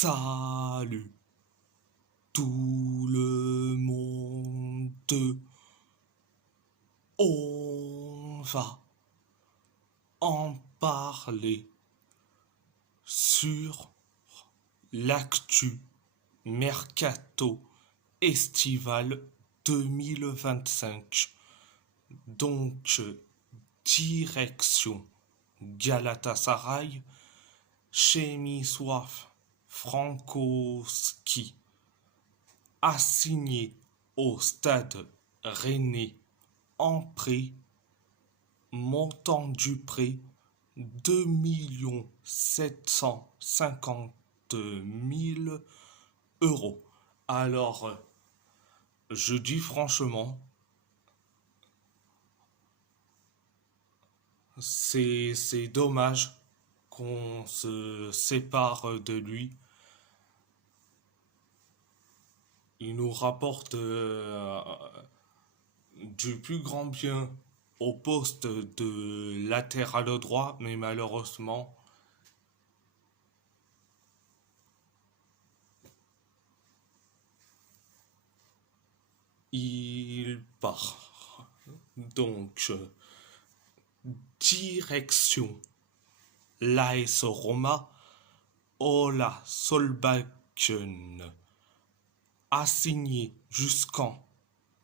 Salut tout le monde, on va en parler sur l'actu mercato estival 2025. Donc, direction Galatasaray, Przemysław Frankowski a signé au stade rennais en prêt, montant du prêt 2 750 000 euros. Alors, je dis franchement, c'est dommage qu'on se sépare de lui. Il nous rapporte du plus grand bien au poste de latéral droit, mais malheureusement, il part. Donc, direction l'AS Roma, Ola Solbakken a signé jusqu'en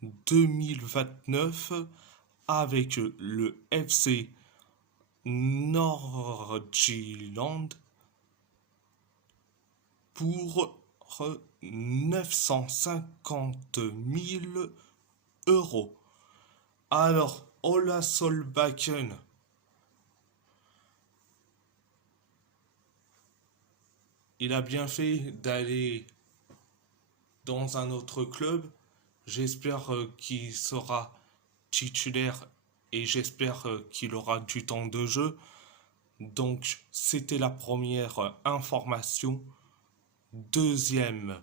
2029 avec le FC Nordjylland pour 950 000 euros. Alors, Ola Solbakken, il a bien fait d'aller dans un autre club. J'espère qu'il sera titulaire et j'espère qu'il aura du temps de jeu. Donc, c'était la première information. Deuxième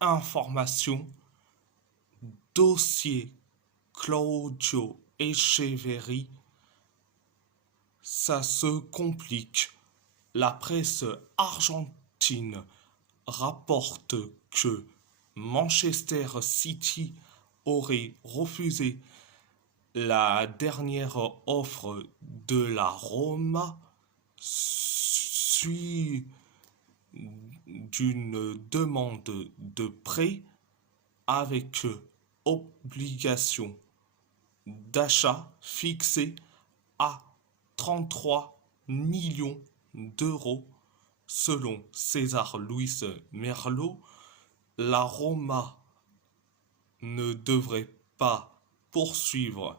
information, dossier Claudio Echeverri, ça se complique. La presse argentine rapporte que Manchester City aurait refusé la dernière offre de la Roma suite d'une demande de prêt avec obligation d'achat fixée à 33 millions d'euros. Selon César Luis Merlo, la Roma ne devrait pas poursuivre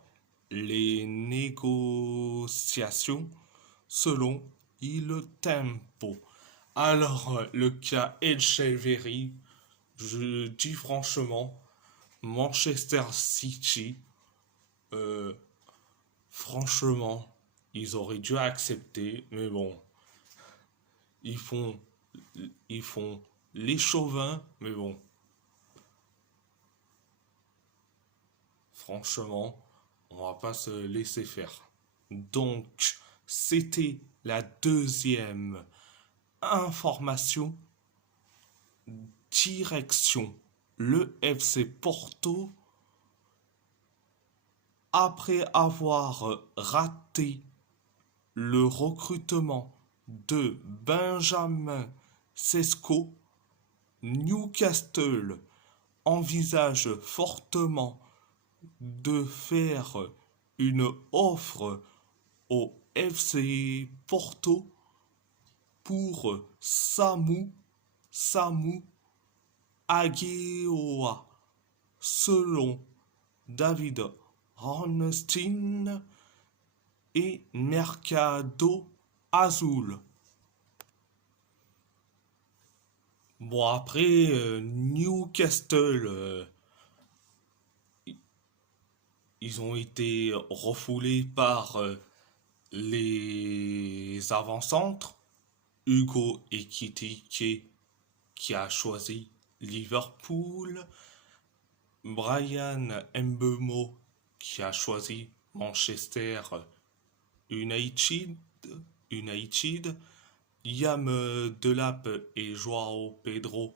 les négociations selon Il Tempo. Alors, le cas Echeverry, je dis franchement, Manchester City, franchement, ils auraient dû accepter, mais bon, ils font, ils font les chauvins, mais bon, franchement, on va pas se laisser faire. Donc, c'était la deuxième information. Direction le FC Porto, après avoir raté le recrutement de Benjamin Sesko, Newcastle envisage fortement de faire une offre au FC Porto pour Samu Agueoa, selon David Ornstein et Mercado Azul. Bon, après, Newcastle, ils ont été refoulés par les avant-centres. Hugo Ekitike qui a choisi Liverpool. Brian Mbeumo qui a choisi Manchester United. Yam Delap et Joao Pedro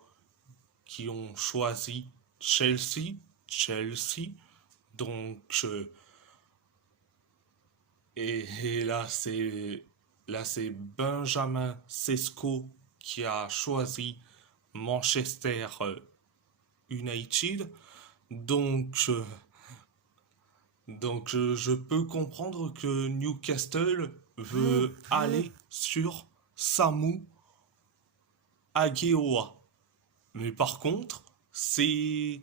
qui ont choisi Chelsea. Chelsea. Donc, et là c'est Benjamin Sesko qui a choisi Manchester United. Donc, je peux comprendre que Newcastle veut aller sur Samu Agueoa. Mais par contre, c'est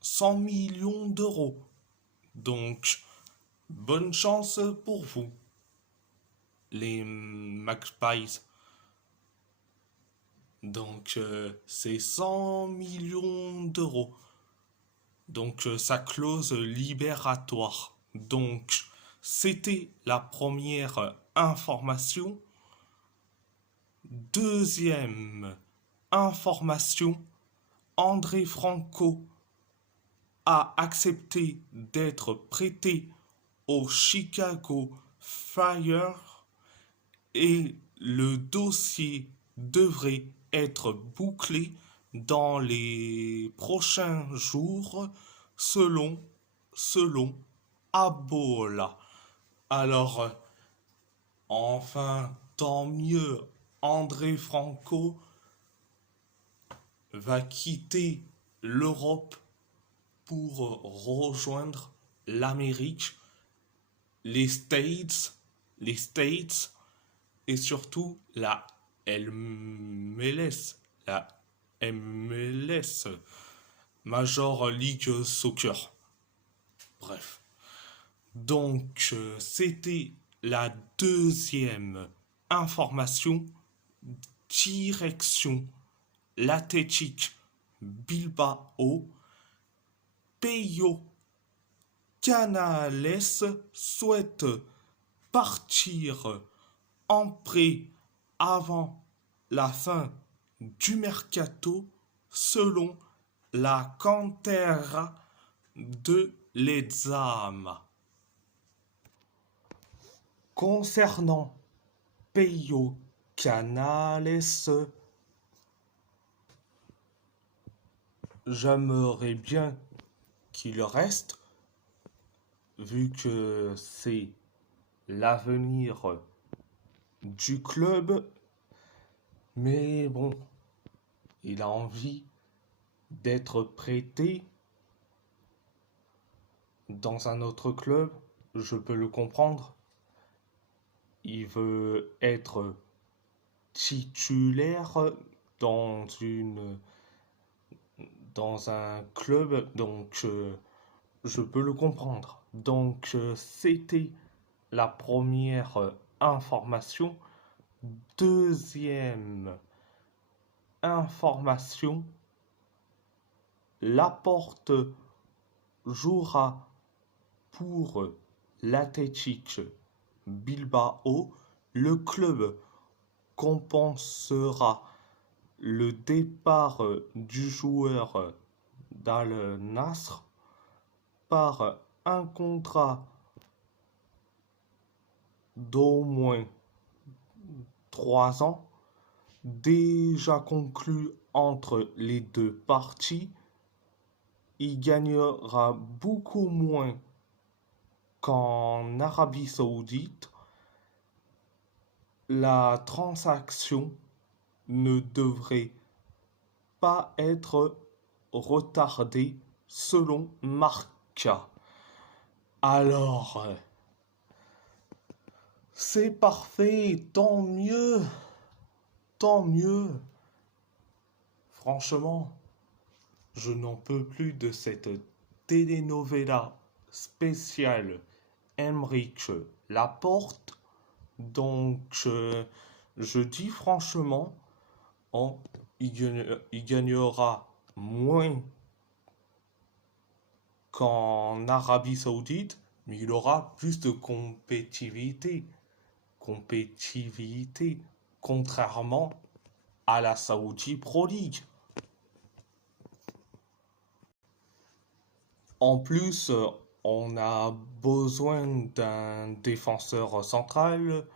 100 millions d'euros. Donc, bonne chance pour vous, les Magpies. Donc, c'est 100 millions d'euros. Donc, sa clause libératoire. Donc, c'était la première information. Deuxième information, André Franco a accepté d'être prêté au Chicago Fire et le dossier devrait être bouclé dans les prochains jours selon Abola. Alors, enfin, tant mieux, André Franco va quitter l'Europe pour rejoindre l'Amérique, les States et surtout la MLS, la MLS, Major League Soccer. Bref. Donc, c'était la deuxième information. Direction l'Athletic Bilbao. Peyo Canales souhaite partir en prêt avant la fin du mercato selon la Cantera de l'Ezama. Concernant Peyo Canales, j'aimerais bien qu'il reste, vu que c'est l'avenir du club. Mais bon, il a envie d'être prêté dans un autre club, je peux le comprendre. Il veut être titulaire dans un club, donc je peux le comprendre. Donc c'était la première information. Deuxième information, Laporte jouera pour l'Athletic Bilbao. Le club compensera le départ du joueur d'Al Nassr par un contrat d'au moins 3 ans déjà conclu entre les deux parties. Il gagnera beaucoup moins qu'en Arabie Saoudite. La transaction ne devrait pas être retardée selon Marca. Alors, c'est parfait, tant mieux, tant mieux. Franchement, je n'en peux plus de cette telenovela spéciale Aymeric Laporte. Donc, je dis franchement, il gagnera moins qu'en Arabie Saoudite, mais il aura plus de compétitivité, contrairement à la Saudi Pro League. En plus, on a besoin d'un défenseur central,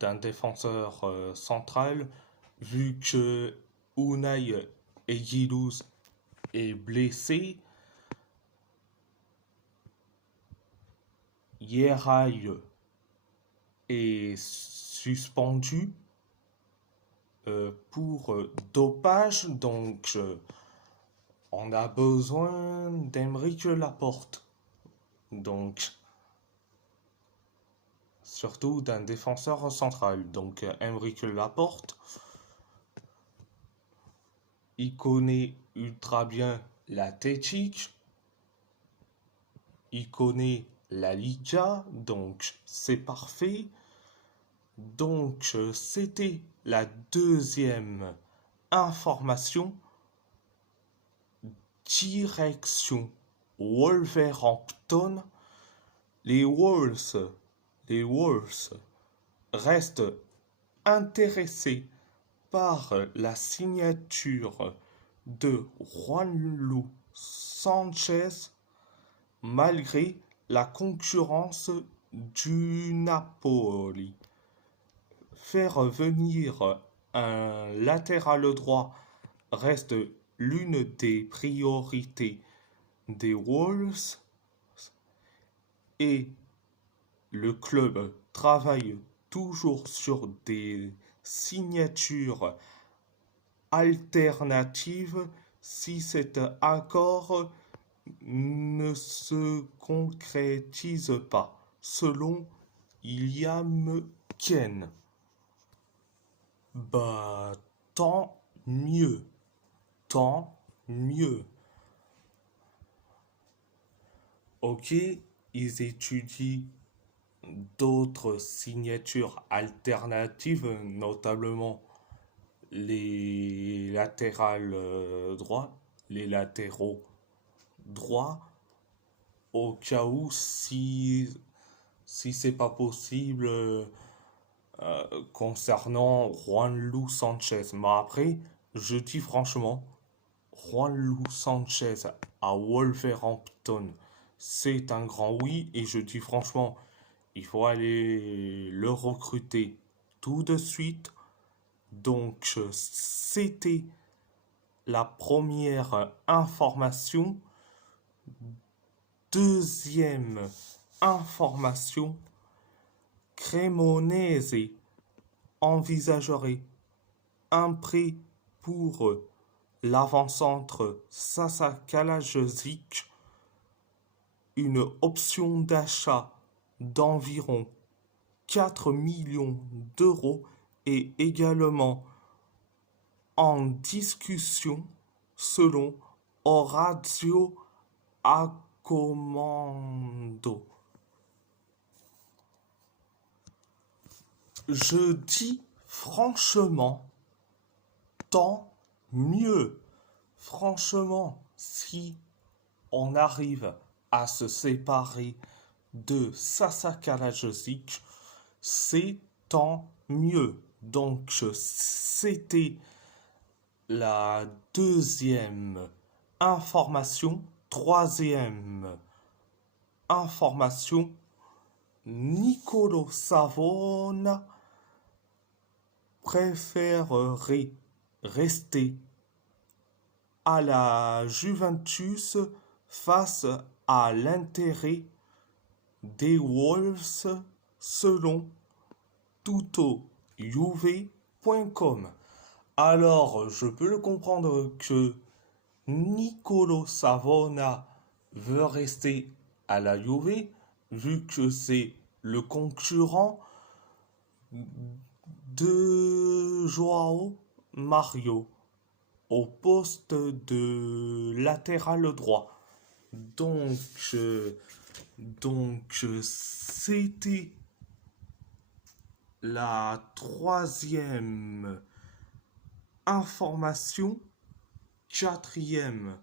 d'un défenseur central, vu que Unai Egilouz est blessé. Yeray est suspendu pour dopage, donc on a besoin d'Aymeric Laporte. Donc, surtout d'un défenseur central. Donc, Aymeric Laporte, il connaît ultra bien la tactique, il connaît la Liga, donc c'est parfait. Donc, c'était la deuxième information. Direction Wolverhampton. Les Wolves restent intéressés par la signature de Juanlu Sanchez malgré la concurrence du Napoli. Faire venir un latéral droit reste l'une des priorités des Wolves et le club travaille toujours sur des signatures alternatives si cet accord ne se concrétise pas, selon Liam Ken. Bah, tant mieux. Tant mieux. Ok, ils étudient d'autres signatures alternatives, notamment les droits, les latéraux droits, au cas où si c'est pas possible concernant Juanlu Sanchez. Mais après, je dis franchement, Juanlu Sanchez à Wolverhampton, c'est un grand oui, et je dis franchement, il faut aller le recruter tout de suite. Donc, c'était la première information. Deuxième information, Cremonese envisagerait un prêt pour l'avant-centre Sasa Kalajdzic, une option d'achat d'environ 4 millions d'euros est également en discussion selon Orazio Accomando. Je dis franchement, tant mieux. Franchement, si on arrive à se séparer de Sasa Kalajdzic, c'est tant mieux. Donc, c'était la deuxième information. Troisième information, Nicolo Savona préférerait rester à la Juventus face à l'intérêt des Wolves selon tuttojuve.com. Alors, je peux le comprendre que Nicolo Savona veut rester à la Juve, vu que c'est le concurrent de Joao Mario au poste de latéral droit. Donc, c'était la troisième information. Quatrième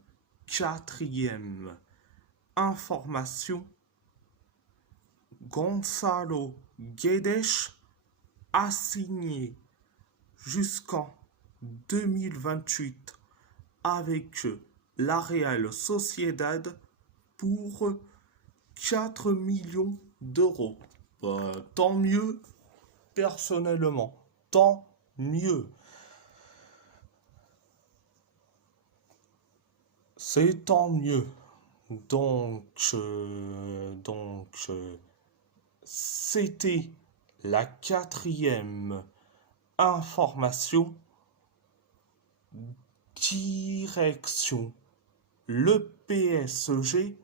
information, Gonzalo Guedes a signé jusqu'en 2028 avec la Real Sociedad pour 4 millions d'euros. Tant mieux personnellement, tant mieux. C'est tant mieux. Donc, c'était la quatrième information. Direction le PSG.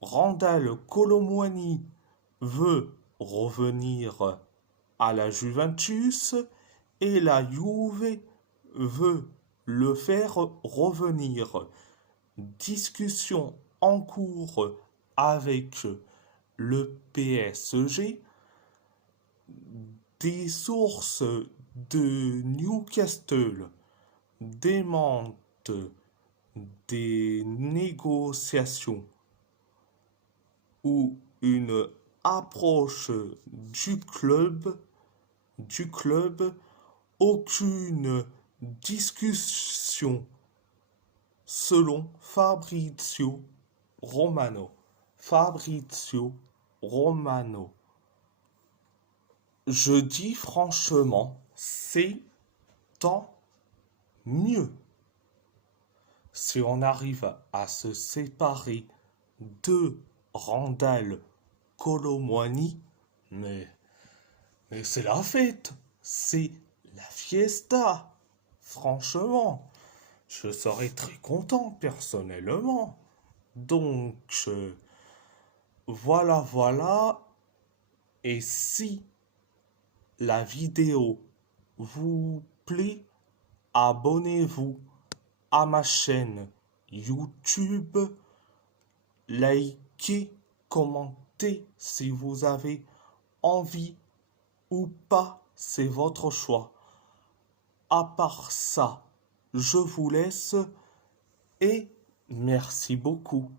Randal Kolo Muani veut revenir à la Juventus et la Juve veut le faire revenir. Discussion en cours avec le PSG. Des sources de Newcastle démentent des négociations ou une approche du club, aucune discussion selon Fabrizio Romano. Fabrizio Romano. Je dis franchement, c'est tant mieux. Si on arrive à se séparer de Randal Kolo Muani, mais c'est la fête, c'est la fiesta. Franchement, je serais très content personnellement. Donc, voilà. Et si la vidéo vous plaît, abonnez-vous à ma chaîne YouTube, likez, commentez si vous avez envie ou pas, c'est votre choix. À part ça, je vous laisse et merci beaucoup.